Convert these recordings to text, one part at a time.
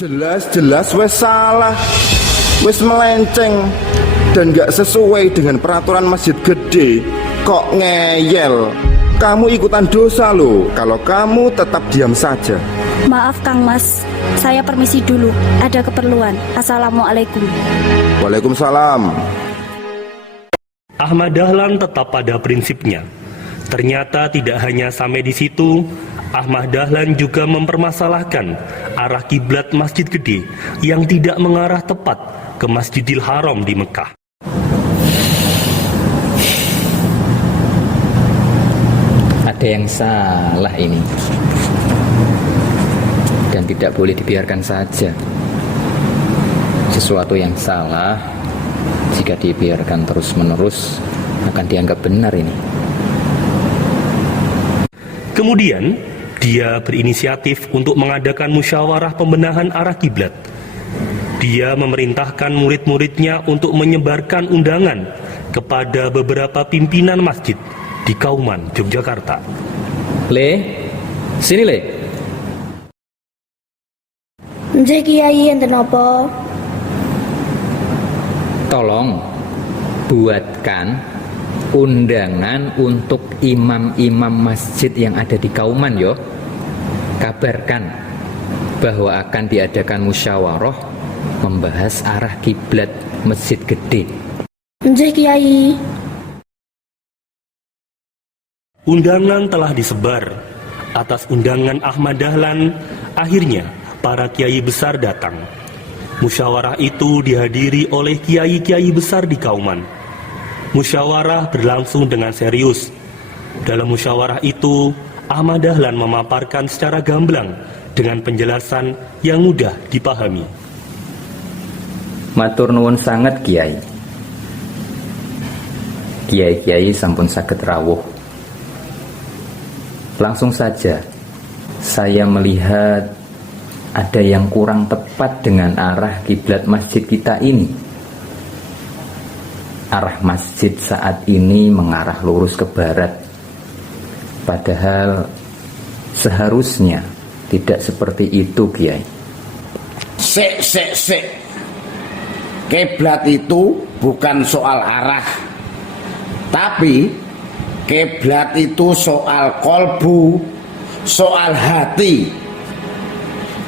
Jelas-jelas wes salah, wes melenceng, dan gak sesuai dengan peraturan masjid gede. Kok ngeyel? Kamu ikutan dosa loh kalau kamu tetap diam saja. Maaf Kang Mas, saya permisi dulu, ada keperluan. Assalamualaikum. Waalaikumsalam. Ahmad Dahlan tetap pada prinsipnya. Ternyata tidak hanya sampai di situ, Ahmad Dahlan juga mempermasalahkan arah kiblat Masjid Gede yang tidak mengarah tepat ke Masjidil Haram di Mekah. Ada yang salah ini, dan tidak boleh dibiarkan saja. Sesuatu yang salah, jika dibiarkan terus-menerus, akan dianggap benar ini. Kemudian, dia berinisiatif untuk mengadakan musyawarah pembenahan arah kiblat. Dia memerintahkan murid-muridnya untuk menyebarkan undangan kepada beberapa pimpinan masjid di Kauman, Yogyakarta. Le, sini Le. Nggih Kiai, enten apa? Tolong buatkan undangan untuk imam-imam masjid yang ada di Kauman yo. Kabarkan bahwa akan diadakan musyawarah membahas arah kiblat Masjid Gede. Nggih Kiai. Undangan telah disebar. Atas undangan Ahmad Dahlan, akhirnya para kiai besar datang. Musyawarah itu dihadiri oleh kiai-kiai besar di Kauman. Musyawarah berlangsung dengan serius. Dalam musyawarah itu, Ahmad Dahlan memaparkan secara gamblang dengan penjelasan yang mudah dipahami. Matur nuwun sanget Kiai. Kiai-kiai sampun saged rawuh. Langsung saja, saya melihat ada yang kurang tepat dengan arah kiblat masjid kita ini. Arah masjid saat ini mengarah lurus ke barat. Padahal seharusnya tidak seperti itu, Kiai. Sik. Kiblat itu bukan soal arah, tapi kiblat itu soal kolbu, soal hati.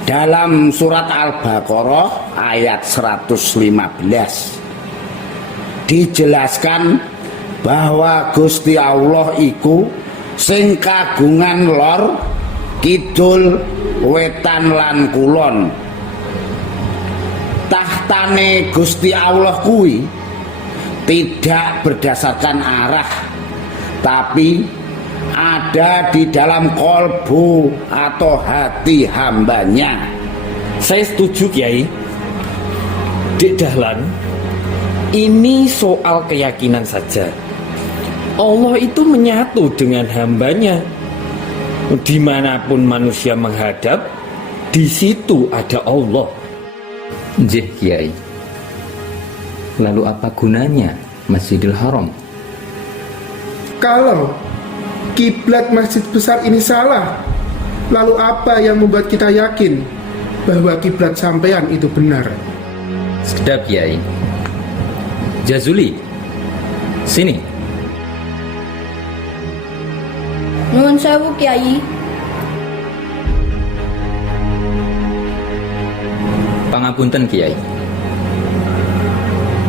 Dalam surat Al-Baqarah ayat 115 dijelaskan bahwa Gusti Allah iku sing kagungan lor, kidul, wetan lan kulon. Tahtane Gusti Allah kuwi tidak berdasarkan arah, tapi ada di dalam kolbu atau hati hambanya. Saya setuju Kiai. Dik Dahlan, ini soal keyakinan saja. Allah itu menyatu dengan hambanya. Dimanapun manusia menghadap, di situ ada Allah. Nggih, Kiai. Lalu apa gunanya Masjidil Haram? Kalau kiblat masjid besar ini salah, lalu apa yang membuat kita yakin bahwa kiblat sampean itu benar? Sedap, Kiai. Jazuli, sini. Nuwun sewu Kiai. Pangapunten, Kiai.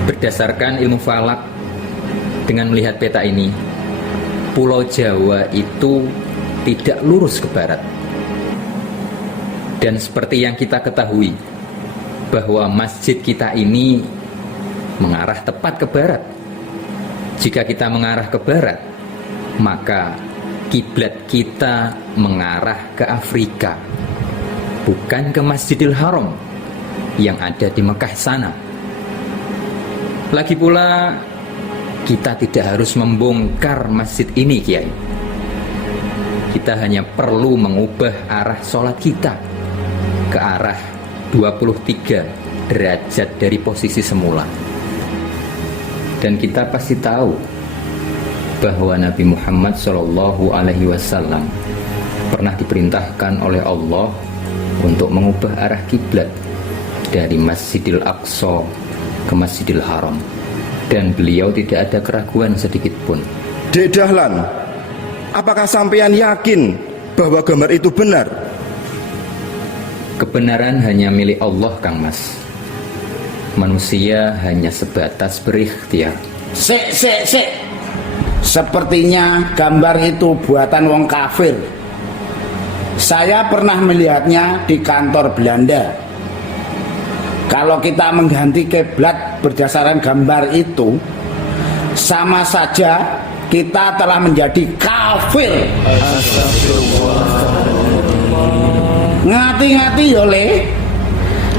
Berdasarkan ilmu falak, dengan melihat peta ini, Pulau Jawa itu tidak lurus ke barat. Dan seperti yang kita ketahui, bahwa masjid kita ini mengarah tepat ke barat. Jika kita mengarah ke barat, maka kiblat kita mengarah ke Afrika, bukan ke Masjidil Haram yang ada di Mekah sana. Lagi pula, kita tidak harus membongkar masjid ini, Kiai. Kita hanya perlu mengubah arah sholat kita ke arah 23 derajat dari posisi semula. Dan kita pasti tahu bahwa Nabi Muhammad SAW pernah diperintahkan oleh Allah untuk mengubah arah kiblat dari Masjidil Aqsa ke Masjidil Haram, dan beliau tidak ada keraguan sedikit pun. Dek Dahlan, apakah sampean yakin bahwa gambar itu benar? Kebenaran hanya milik Allah, Kang Mas. Manusia hanya sebatas berikhtiar. Sik. Sepertinya gambar itu buatan wong kafir. Saya pernah melihatnya di kantor Belanda. Kalau kita mengganti kiblat berdasarkan gambar itu, sama saja kita telah menjadi kafir. Ngati-ngati yole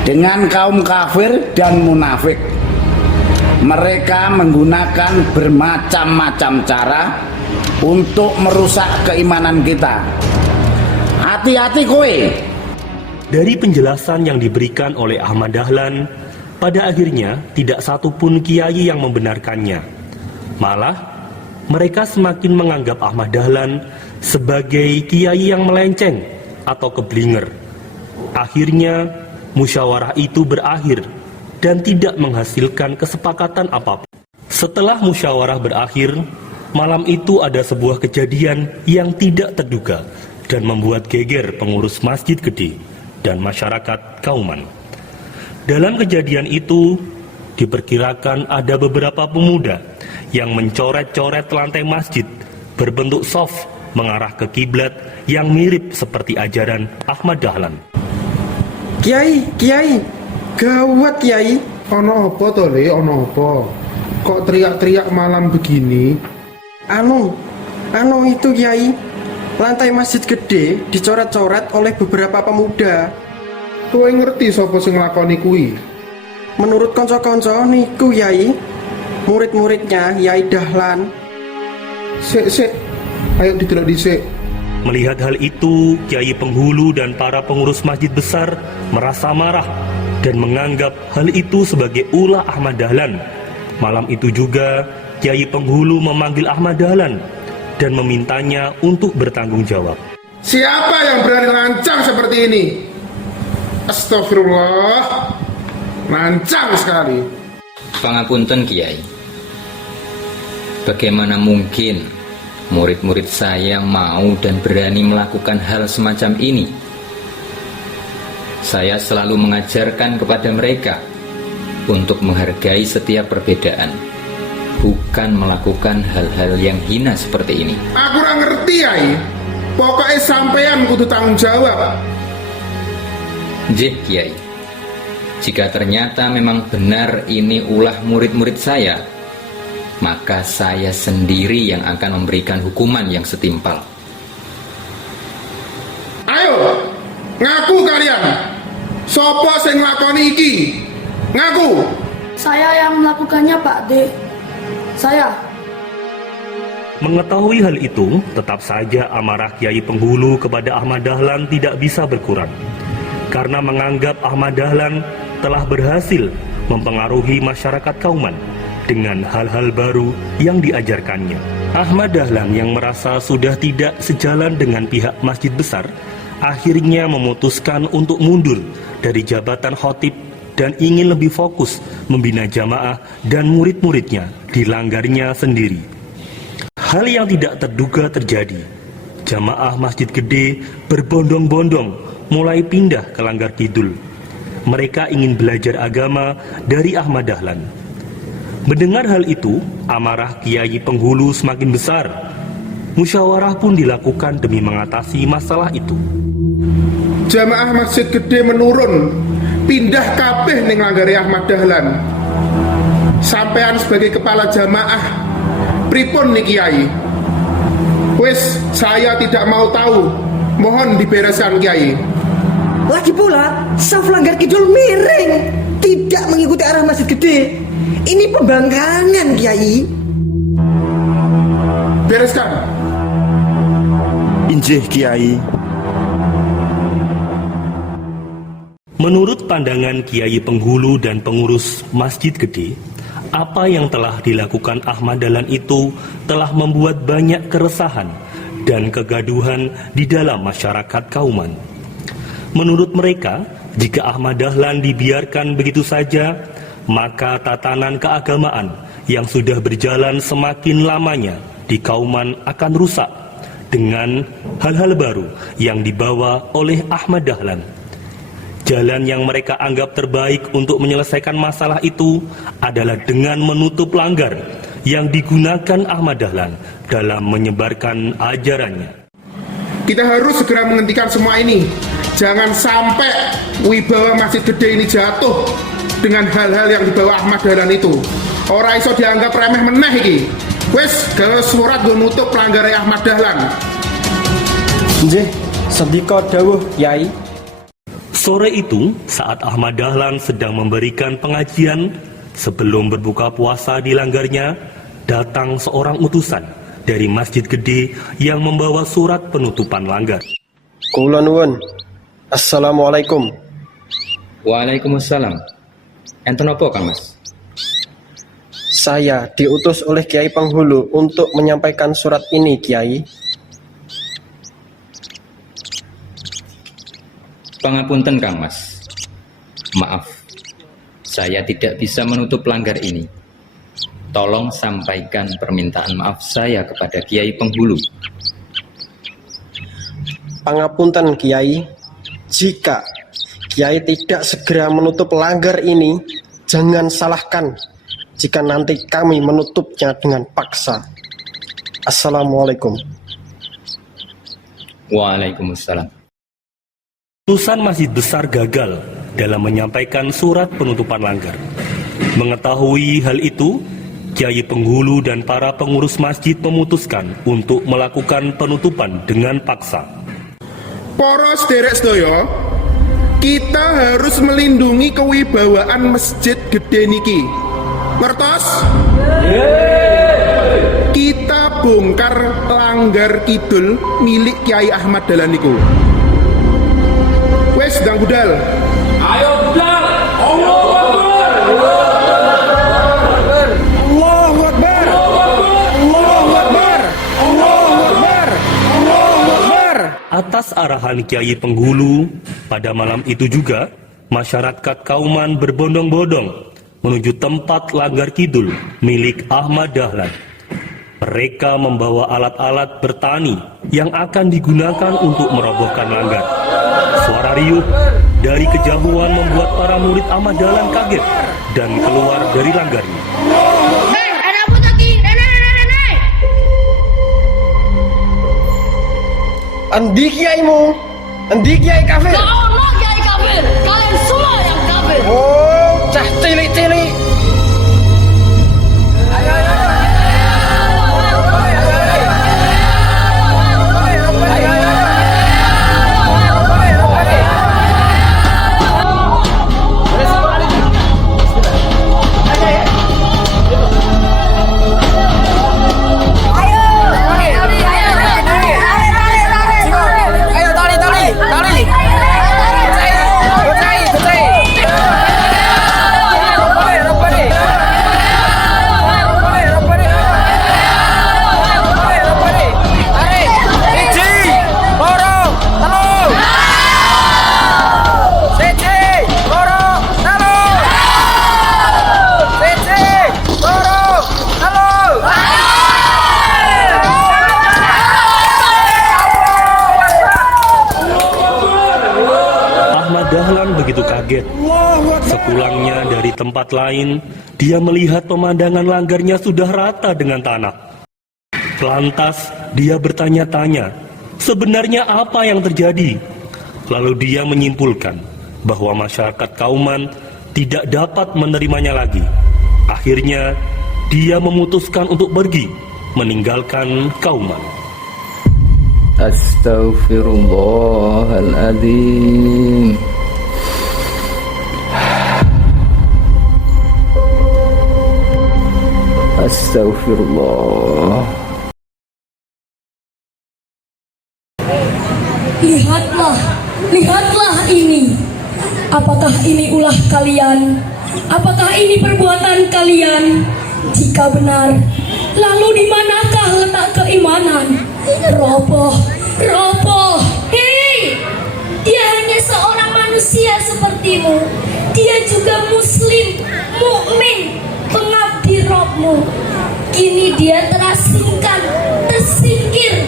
dengan kaum kafir dan munafik. Mereka menggunakan bermacam-macam cara untuk merusak keimanan kita. Hati-hati kowe. Dari penjelasan yang diberikan oleh Ahmad Dahlan, pada akhirnya tidak satupun kiai yang membenarkannya. Malah, mereka semakin menganggap Ahmad Dahlan sebagai kiai yang melenceng atau keblinger. Akhirnya, musyawarah itu berakhir dan tidak menghasilkan kesepakatan apapun. Setelah musyawarah berakhir, malam itu ada sebuah kejadian yang tidak terduga dan membuat geger pengurus Masjid Gede dan masyarakat Kauman. Dalam kejadian itu, diperkirakan ada beberapa pemuda yang mencoret-coret lantai masjid berbentuk soft mengarah ke kiblat yang mirip seperti ajaran Ahmad Dahlan. Kiai, gawat Kiai. Ono apa to, Le? Ono apa? Kok teriak-teriak malam begini? Anu itu Kiai. Lantai masjid gede dicoret-coret oleh beberapa pemuda. Kowe ngerti sapa sing nglakoni kuwi? Menurut konco-konco niku Kiai, murid-muridnya Yai Dahlan. Sik. Ayo didelok dhisik. Melihat hal itu, Kiai Penghulu dan para pengurus masjid besar merasa marah dan menganggap hal itu sebagai ulah Ahmad Dahlan. Malam itu juga, Kiai Penghulu memanggil Ahmad Dahlan dan memintanya untuk bertanggung jawab. Siapa yang berani lancang seperti ini? Astagfirullah. Lancang sekali. Pangapunten Kiai, bagaimana mungkin murid-murid saya mau dan berani melakukan hal semacam ini? Saya selalu mengajarkan kepada mereka untuk menghargai setiap perbedaan, bukan melakukan hal-hal yang hina seperti ini. Aku ora ngerti, Yai. Pokoknya sampean kudu tanggung jawab. Jih Kiai, jika ternyata memang benar ini ulah murid-murid saya, maka saya sendiri yang akan memberikan hukuman yang setimpal. Ayo, ngaku kalian. Sopo sing nglakoni iki? Ngaku. Saya yang melakukannya, Pak D. Saya. Mengetahui hal itu, tetap saja amarah Kiai Penghulu kepada Ahmad Dahlan tidak bisa berkurang. Karena menganggap Ahmad Dahlan telah berhasil mempengaruhi masyarakat Kauman dengan hal-hal baru yang diajarkannya. Ahmad Dahlan yang merasa sudah tidak sejalan dengan pihak masjid besar, akhirnya memutuskan untuk mundur dari jabatan khotib dan ingin lebih fokus membina jamaah dan murid-muridnya dilanggarnya sendiri. Hal yang tidak terduga terjadi. Jamaah Masjid Gede berbondong-bondong mulai pindah ke Langgar Kidul. Mereka ingin belajar agama dari Ahmad Dahlan. Mendengar hal itu, amarah Kiai Penghulu semakin besar. Musyawarah pun dilakukan demi mengatasi masalah itu. Jamaah Masjid Gede menurun, pindah kabeh ning langgare Ahmad Dahlan. Sampean sebagai kepala jamaah, pripun niki Kiai? Wis, saya tidak mau tahu. Mohon dibereskan Kiai. Lagi pula, saf Langgar Kidul miring, tidak mengikuti arah masjid gede. Ini pembangkangan Kiai. Bereskan. Injih Kiai. Menurut pandangan Kiai Penghulu dan pengurus Masjid Gede, apa yang telah dilakukan Ahmad Dahlan itu telah membuat banyak keresahan dan kegaduhan di dalam masyarakat Kauman. Menurut mereka, Jika Ahmad Dahlan dibiarkan begitu saja, maka tatanan keagamaan yang sudah berjalan semakin lamanya di Kauman akan rusak dengan hal-hal baru yang dibawa oleh Ahmad Dahlan. Jalan yang mereka anggap terbaik untuk menyelesaikan masalah itu adalah dengan menutup langgar yang digunakan Ahmad Dahlan dalam menyebarkan ajarannya. Kita harus segera menghentikan semua ini. Jangan sampai wibawa Masjid Gede ini jatuh dengan hal-hal yang dibawa Ahmad Dahlan itu. Ora iso dianggap remeh meneh iki. Wes gawe surat nggo nutup pelanggar Ahmad Dahlan. Nggih, sedika dawuh Yai. Sore itu, saat Ahmad Dahlan sedang memberikan pengajian, sebelum berbuka puasa di langgarnya, datang seorang utusan dari Masjid Gede yang membawa surat penutupan langgar. Kula nuwun. Assalamualaikum. Waalaikumsalam. Enten apa, Kang Mas? Saya diutus oleh Kiai Penghulu untuk menyampaikan surat ini, Kiai. Pangapunten, Kang Mas. Maaf, saya tidak bisa menutup langgar ini. Tolong sampaikan permintaan maaf saya kepada Kiai Penghulu. Pangapunten, Kiai. Jika Kiai tidak segera menutup langgar ini, jangan salahkan jika nanti kami menutupnya dengan paksa. Assalamualaikum. Waalaikumsalam. Utusan Masjid Besar gagal dalam menyampaikan surat penutupan langgar. Mengetahui hal itu, Kiai Penghulu dan para pengurus masjid memutuskan untuk melakukan penutupan dengan paksa. Para sederek sedaya, kita harus melindungi kewibawaan Masjid Gede niki. Ngertos? Kita bongkar langgar kidul milik Kiai Ahmad Dahlan niku. Wes ndang budal. Ayo budal. Allahu Akbar. Allahu Akbar. Allahu Akbar. Allahu Akbar. Allahu Akbar. Atas arahan Kiai Penghulu, pada malam itu juga, masyarakat Kauman berbondong-bondong menuju tempat langgar kidul milik Ahmad Dahlan. Mereka membawa alat-alat bertani yang akan digunakan untuk merobohkan langgar. Suara riuh dari kejauhan membuat para murid Ahmad Dahlan kaget dan keluar dari langgarnya. Endi kiaimu? Endi kiai kafir? Gak ono kiai kafir, kalian semua yang kafir. Oh, cah cilik-cilik. Dahlan begitu kaget. Sepulangnya dari tempat lain, dia melihat pemandangan langgarnya sudah rata dengan tanah. Lantas, dia bertanya-tanya, sebenarnya apa yang terjadi? Lalu dia menyimpulkan bahwa masyarakat Kauman tidak dapat menerimanya lagi. Akhirnya, dia memutuskan untuk pergi, meninggalkan Kauman. Astaghfirullahaladzim. Astaghfirullah. Lihatlah, lihatlah ini. Apakah ini ulah kalian? Apakah ini perbuatan kalian? Jika benar, lalu di manakah letak keimanan? Roboh, roboh. Hei, dia hanya seorang manusia. manusia sepertimu. Dia juga muslim, mukmin, pengabdi Rabbmu. Kini dia terasingkan, tersingkir.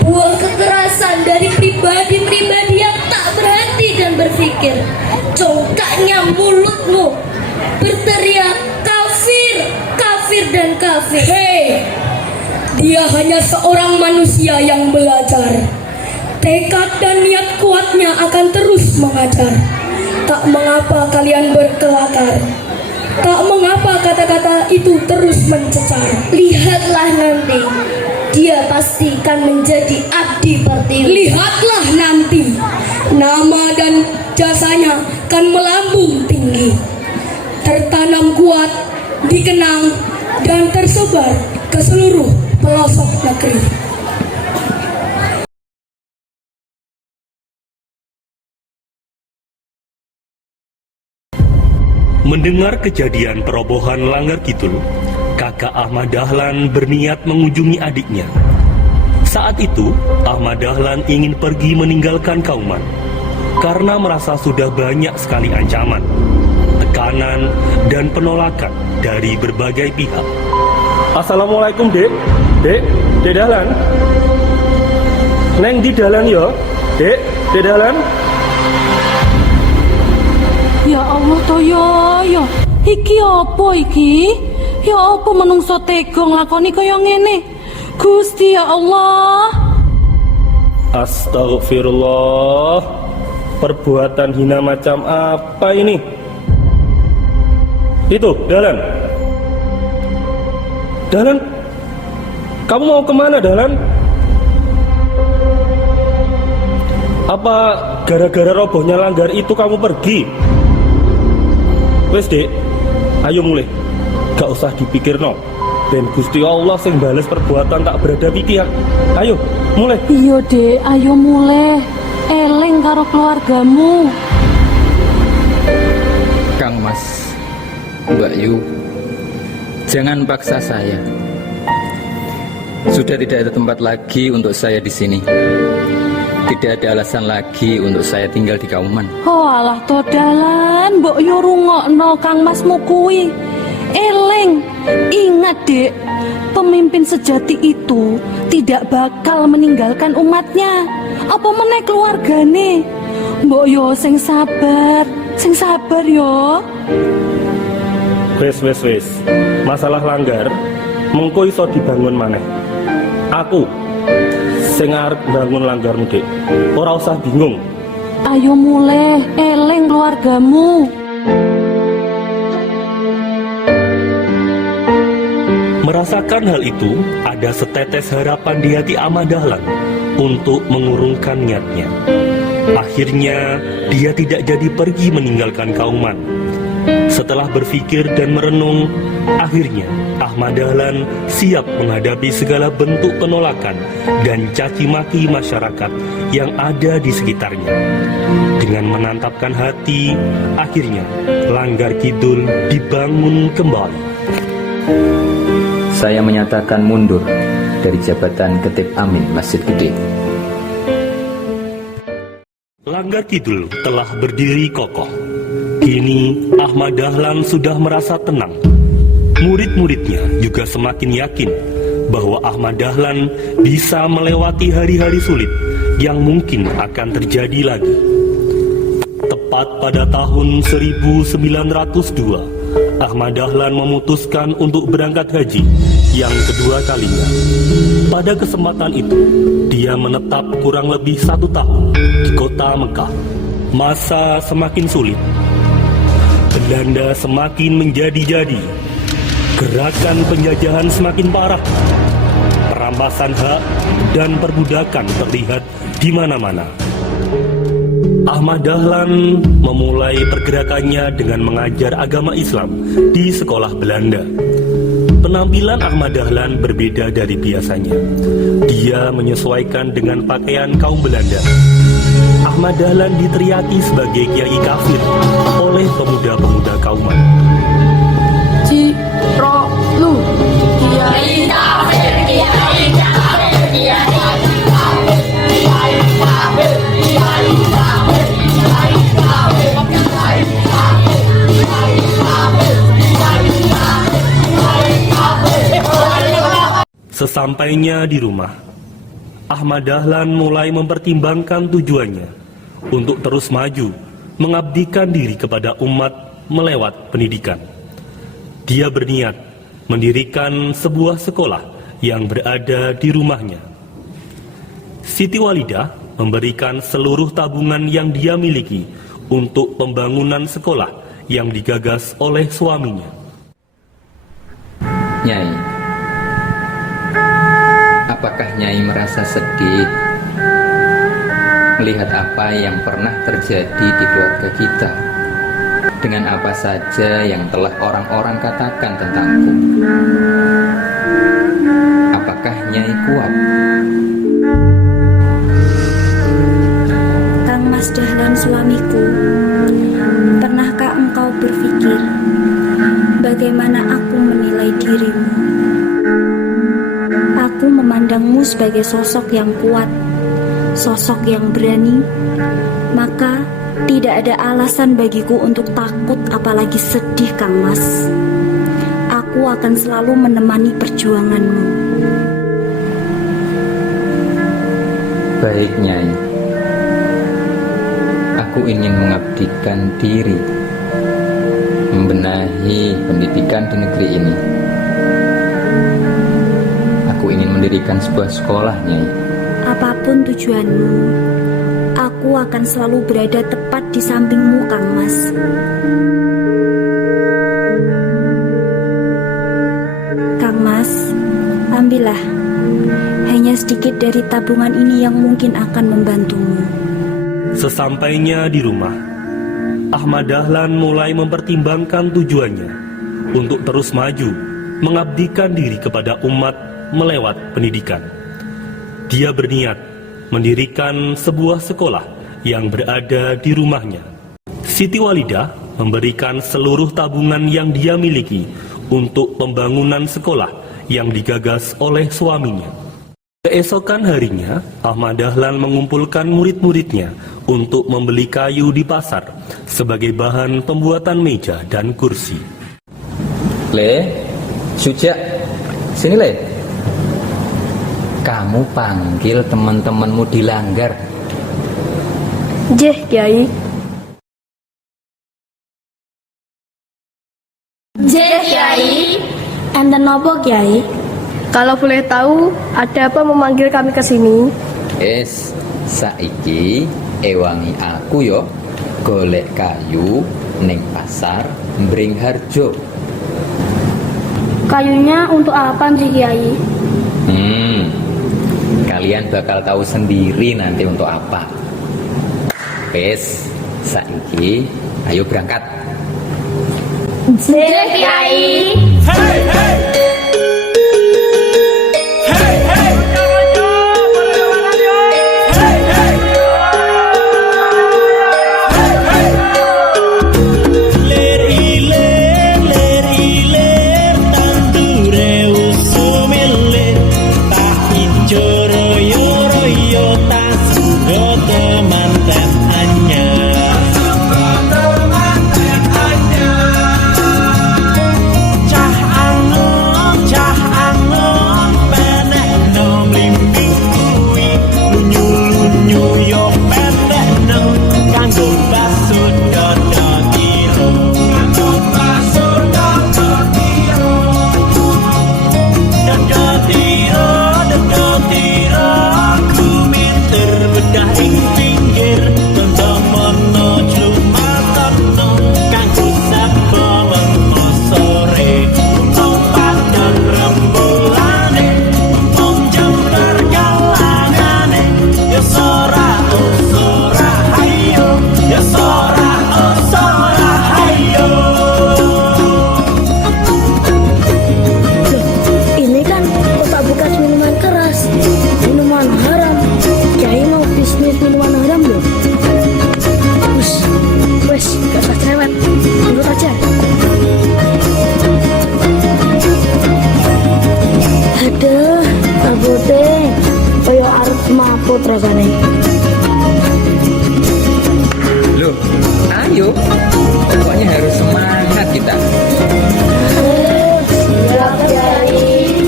Buah kekerasan dari pribadi-pribadi yang tak berhati dan berpikir. Congkaknya mulutmu berteriak kafir, kafir dan kafir. Hei, dia hanya seorang manusia yang belajar. Tekad dan niat kuatnya akan terus mengajar. Tak mengapa kalian berkelakar, tak mengapa kata-kata itu terus mencecar. Lihatlah nanti, dia pasti akan menjadi abdi pertiwi. Lihatlah nanti, nama dan jasanya akan melambung tinggi, tertanam kuat, dikenang, dan tersebar ke seluruh pelosok negeri. Mendengar kejadian perobohan Langgar Kidul, kakak Ahmad Dahlan berniat mengunjungi adiknya. Saat itu, Ahmad Dahlan ingin pergi meninggalkan Kauman karena merasa sudah banyak sekali ancaman, tekanan, dan penolakan dari berbagai pihak. Assalamualaikum, Dek. Dek Dahlan. Neng di dalan yo. Dek Dahlan. Ya Allah toyo, iki apa iki? Ya apa menungso tega nglakoni kaya ngene? Gusti ya Allah. Astagfirullah. Perbuatan hina macam apa ini? Itu, Dahlan. Dahlan, kamu mau kemana, Dahlan? Apa gara-gara robohnya langgar itu kamu pergi? Wes Dek, ayo mulai. Gak usah dipikir no. Ben Gusti Allah sing bales perbuatan tak berada iki ya. Ayo, mulai. Iya Dek, ayo mulai. Eleng karo keluargamu. Kang Mas, Mbak Yu, jangan paksa saya. Sudah tidak ada tempat lagi untuk saya di sini. Tidak ada alasan lagi untuk saya tinggal di Kauman. Oh alah to Dahlan, mbok yo rungokno Kang Masmu kuwi. Eleng, ingat Dek, pemimpin sejati itu tidak bakal meninggalkan umatnya. Apa meneh keluargane. Mbok yo sing sabar yo. Wes. Masalah langgar mengko iso dibangun maneh. Aku sing arep bangun langgarmu, Dek. Ora usah bingung. Ayo mulai, eleng keluargamu. Merasakan hal itu, ada setetes harapan di hati Ahmad Dahlan untuk mengurungkan niatnya. Akhirnya, dia tidak jadi pergi meninggalkan Kauman. Setelah berpikir dan merenung, akhirnya Ahmad Dahlan siap menghadapi segala bentuk penolakan dan caci maki masyarakat yang ada di sekitarnya. Dengan menantapkan hati, akhirnya Langgar Kidul dibangun kembali. Saya menyatakan mundur dari jabatan Ketip Amin Masjid Gede. Langgar Kidul telah berdiri kokoh. Kini Ahmad Dahlan sudah merasa tenang. Murid-muridnya juga semakin yakin bahwa Ahmad Dahlan bisa melewati hari-hari sulit yang mungkin akan terjadi lagi. Tepat pada tahun 1902, Ahmad Dahlan memutuskan untuk berangkat haji yang kedua kalinya. Pada kesempatan itu, dia menetap kurang lebih 1 tahun di kota Mekah. Masa semakin sulit. Belanda semakin menjadi-jadi. Gerakan penjajahan semakin parah. Perampasan hak dan perbudakan terlihat di mana-mana. Ahmad Dahlan memulai pergerakannya dengan mengajar agama Islam di sekolah Belanda. Penampilan Ahmad Dahlan berbeda dari biasanya. Dia menyesuaikan dengan pakaian kaum Belanda. Ahmad Dahlan diteriaki sebagai kiai kafir oleh pemuda-pemuda Kauman. Cirolu, kiai kafir, kiai kafir, kiai kafir, kiai kafir, kiai kafir, kiai kafir. Sesampainya di rumah, Ahmad Dahlan mulai mempertimbangkan tujuannya untuk terus maju, mengabdikan diri kepada umat melewat pendidikan. Dia berniat mendirikan sebuah sekolah yang berada di rumahnya. Siti Walidah memberikan seluruh tabungan yang dia miliki untuk pembangunan sekolah yang digagas oleh suaminya. Nyai, apakah Nyai merasa sedih melihat apa yang pernah terjadi di keluarga kita, dengan apa saja yang telah orang-orang katakan tentangku? Apakah Nyai kuat? Kang Mas Dahlan suamiku, pernahkah engkau berpikir bagaimana aku menilai dirimu? Aku memandangmu sebagai sosok yang kuat, sosok yang berani, maka tidak ada alasan bagiku untuk takut apalagi sedih, Kang Mas. Aku akan selalu menemani perjuanganmu. Baik, Nyai. Aku ingin mengabdikan diri, membenahi pendidikan di negeri ini. Aku ingin mendirikan sebuah sekolah, Nyai. Apapun tujuanmu, aku akan selalu berada tepat di sampingmu, Kang Mas. Kang Mas, ambillah hanya sedikit dari tabungan ini yang mungkin akan membantumu. Sesampainya di rumah, Ahmad Dahlan mulai mempertimbangkan tujuannya untuk terus maju, mengabdikan diri kepada umat melewat pendidikan. Dia berniat mendirikan sebuah sekolah yang berada di rumahnya. Siti Walidah memberikan seluruh tabungan yang dia miliki untuk pembangunan sekolah yang digagas oleh suaminya. Keesokan harinya, Ahmad Dahlan mengumpulkan murid-muridnya untuk membeli kayu di pasar sebagai bahan pembuatan meja dan kursi. Le, Suja, sini Le. Kamu panggil teman-temanmu di Langgar. Jeh, Kiai. Jeh, Kiai. Enten nopo, Kiai? Kalau boleh tahu, ada apa memanggil kami ke sini? Saiki ewangi aku yo golek kayu ning pasar Bringharjo. Kayunya untuk apa sih, Kiai? Kalian bakal tahu sendiri nanti untuk apa. Saiki ayo berangkat. Jeh, Kiai. Hey, hey. Loh, ayo, pokoknya harus semangat kita. Siap, Kiai.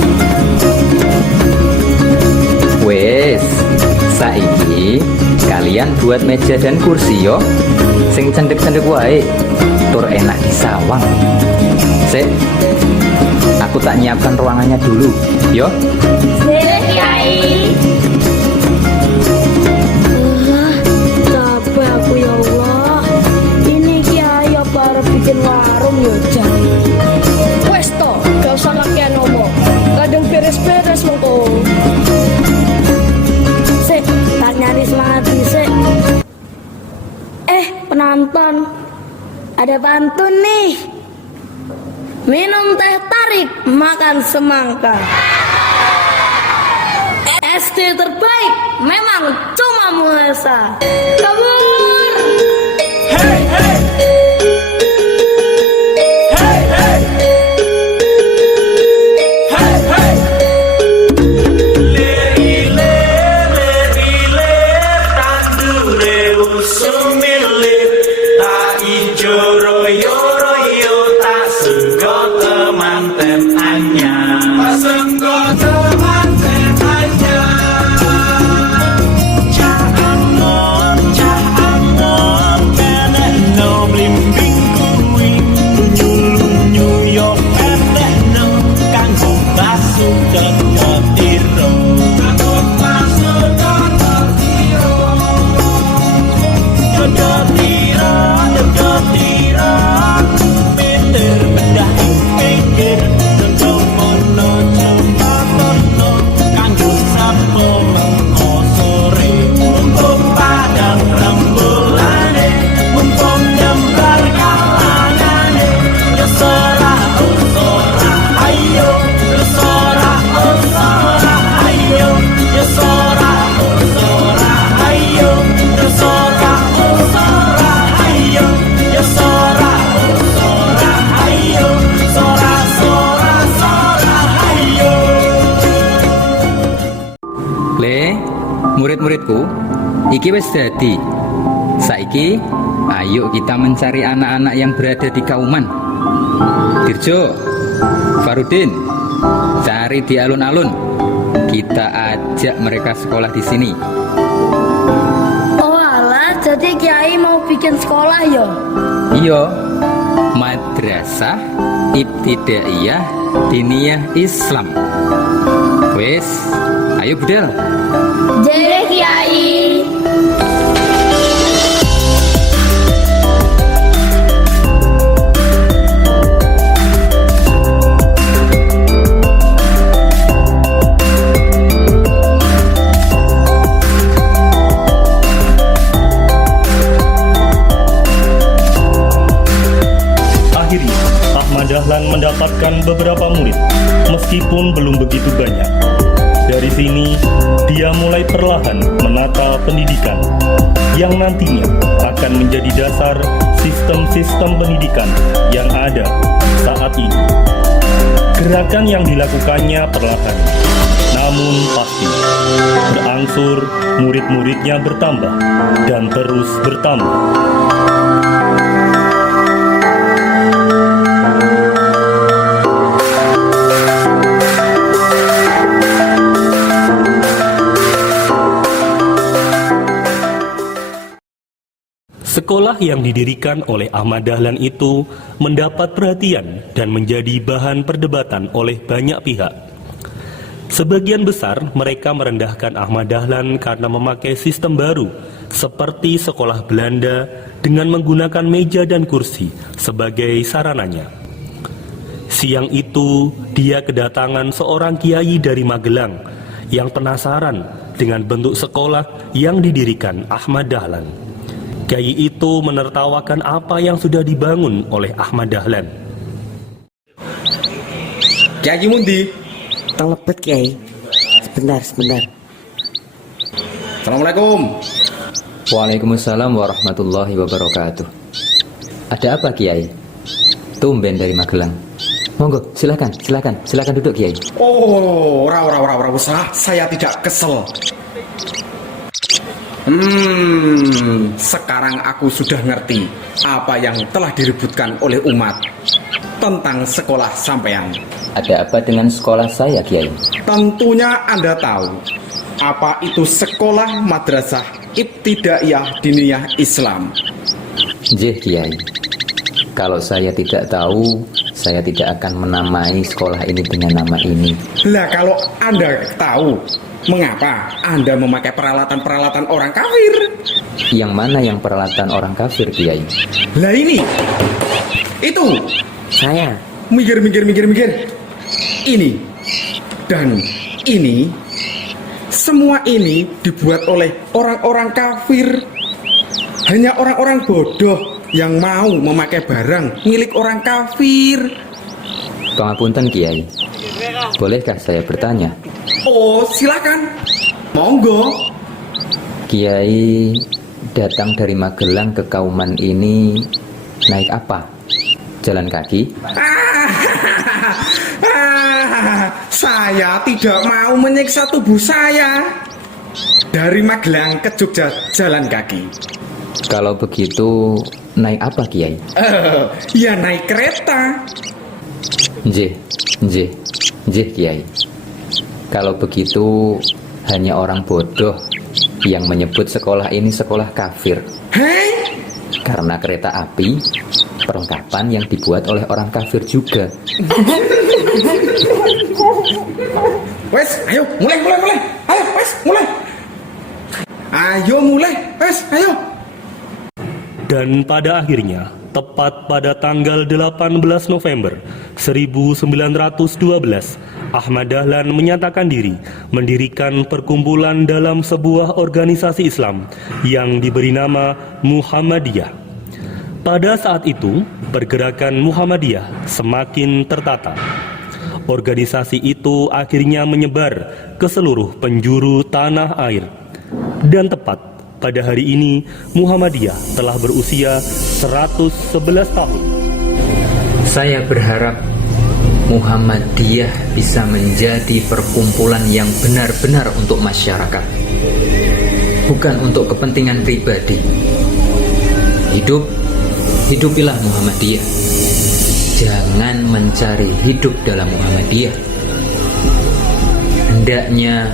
buat meja dan kursi yo. Sing cendek-cendek wae, tur enak disawang. Sik, aku tak nyiapkan ruangannya dulu, yo. Sini Kiai. Capek aku ya Allah. Ini Kiai apa arep bikin warung ya, Jan? Wes to, gak usah lakian ngomong. Kadang beres-beres mengko. Sik, tak nyari semangat dhisik. Penonton, ada pantun nih. Minum teh tarik, makan semangka. SD terbaik memang cuma Muesa. Kabur. Hey, hey. Hey, hey. Hey, hey. Ler, tandure usumilir. Tak ijo royo tak senggo temanten anyar. Tak senggo temanten anyar. Cah penek no blimbing kuwi. Lunyu yo penek no kanggo basu kekotiro. Kanggo basu kekotiro. Kekotiro. Meter bedah pikir Tentomono jembatono Kanggo sapo mengosore Mumpung padang rembulane Mumpung jembar kalangane Ya sora ayo Ya sora ayo Ya sora ayo Ya sora ayo Ya sora ayo sora ayo. Le, murid-muridku, iki wis dadi. Saiki, ayo kita mencari anak-anak yang berada di Kauman. Dirjo, Farudin, cari di alun-alun. Kita ajak mereka sekolah di sini. Oh alah, jadi Kiai mau bikin sekolah ya? Iya, Madrasah Ibtidaiyah Diniyah Islam. Wes, ayo budal. Jadi Kiai. Akhirnya, Ahmad Dahlan mendapatkan beberapa murid, meskipun belum begitu banyak. Dari sini, dia mulai perlahan menata pendidikan, yang nantinya akan menjadi dasar sistem-sistem pendidikan yang ada saat ini. Gerakan yang dilakukannya perlahan, namun pasti, berangsur murid-muridnya bertambah dan terus bertambah. Sekolah yang didirikan oleh Ahmad Dahlan itu mendapat perhatian dan menjadi bahan perdebatan oleh banyak pihak. Sebagian besar mereka merendahkan Ahmad Dahlan karena memakai sistem baru seperti sekolah Belanda dengan menggunakan meja dan kursi sebagai sarananya. Siang itu dia kedatangan seorang kiai dari Magelang yang penasaran dengan bentuk sekolah yang didirikan Ahmad Dahlan. Kiai itu menertawakan apa yang sudah dibangun oleh Ahmad Dahlan. Kiai mundi? Telepet Kiai. Sebentar. Assalamualaikum. Waalaikumsalam warahmatullahi wabarakatuh. Ada apa Kiai? Tumben dari Magelang. Monggo, silakan duduk Kiai. Oh, ora usah. Saya tidak kesel. Sekarang aku sudah ngerti apa yang telah direbutkan oleh umat tentang sekolah sampean. Ada apa dengan sekolah saya, Kiai? Tentunya Anda tahu apa itu sekolah Madrasah Ibtidaiyah Diniyah Islam. Nggih Kiai. Kalau saya tidak tahu, saya tidak akan menamai sekolah ini dengan nama ini. Lah kalau Anda tahu, mengapa Anda memakai peralatan-peralatan orang kafir? Yang mana yang peralatan orang kafir, Kiai? Lah ini, itu, Saya. mikir. Ini, dan ini, semua ini dibuat oleh orang-orang kafir. Hanya orang-orang bodoh yang mau memakai barang milik orang kafir. Pangapunten Kiai. Bolehkah saya bertanya? Oh, silakan. Monggo. Kiai datang dari Magelang ke Kauman ini naik apa? Jalan kaki? Saya tidak mau menyiksa tubuh saya. Dari Magelang ke Jogja jalan kaki. Kalau begitu naik apa Kiai? Ya naik kereta. Nggih Kiai. Kalau begitu hanya orang bodoh yang menyebut sekolah ini sekolah kafir. Hei, Karena kereta api perlengkapan yang dibuat oleh orang kafir juga. wes, ayo mulai. Ayo, wes, mulai. Ayo mulai, wes, ayo. Dan pada akhirnya, tepat pada tanggal 18 November 1912, Ahmad Dahlan menyatakan diri mendirikan perkumpulan dalam sebuah organisasi Islam yang diberi nama Muhammadiyah. Pada saat itu, pergerakan Muhammadiyah semakin tertata. Organisasi itu akhirnya menyebar ke seluruh penjuru tanah air. Dan tepat pada hari ini, Muhammadiyah telah berusia 111 tahun. Saya berharap Muhammadiyah bisa menjadi perkumpulan yang benar-benar untuk masyarakat, bukan untuk kepentingan pribadi. Hidupilah Muhammadiyah. Jangan mencari hidup dalam Muhammadiyah. Hendaknya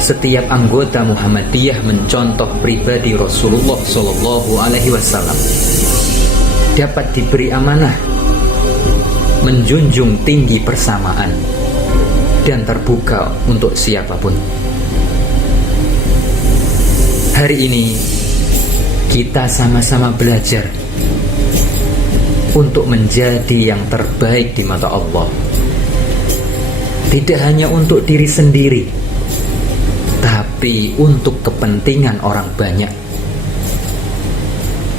setiap anggota Muhammadiyah mencontoh pribadi Rasulullah SAW, dapat diberi amanah, menjunjung tinggi persamaan, dan terbuka untuk siapapun. Hari ini kita sama-sama belajar untuk menjadi yang terbaik di mata Allah, tidak hanya untuk diri sendiri, tapi untuk kepentingan orang banyak.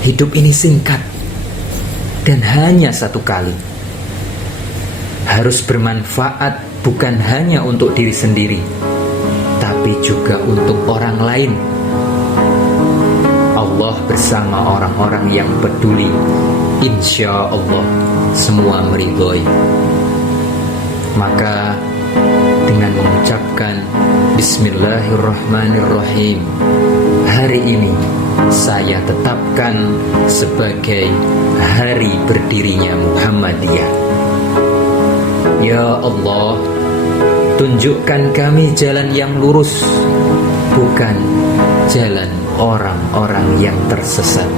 Hidup ini singkat dan hanya satu kali. Harus bermanfaat bukan hanya untuk diri sendiri, tapi juga untuk orang lain. Allah bersama orang-orang yang peduli. Insya Allah semua meridhoi. Maka dengan mengucapkan Bismillahirrahmanirrahim, hari ini saya tetapkan sebagai hari berdirinya Muhammadiyah. Ya Allah, tunjukkan kami jalan yang lurus, bukan jalan orang-orang yang tersesat.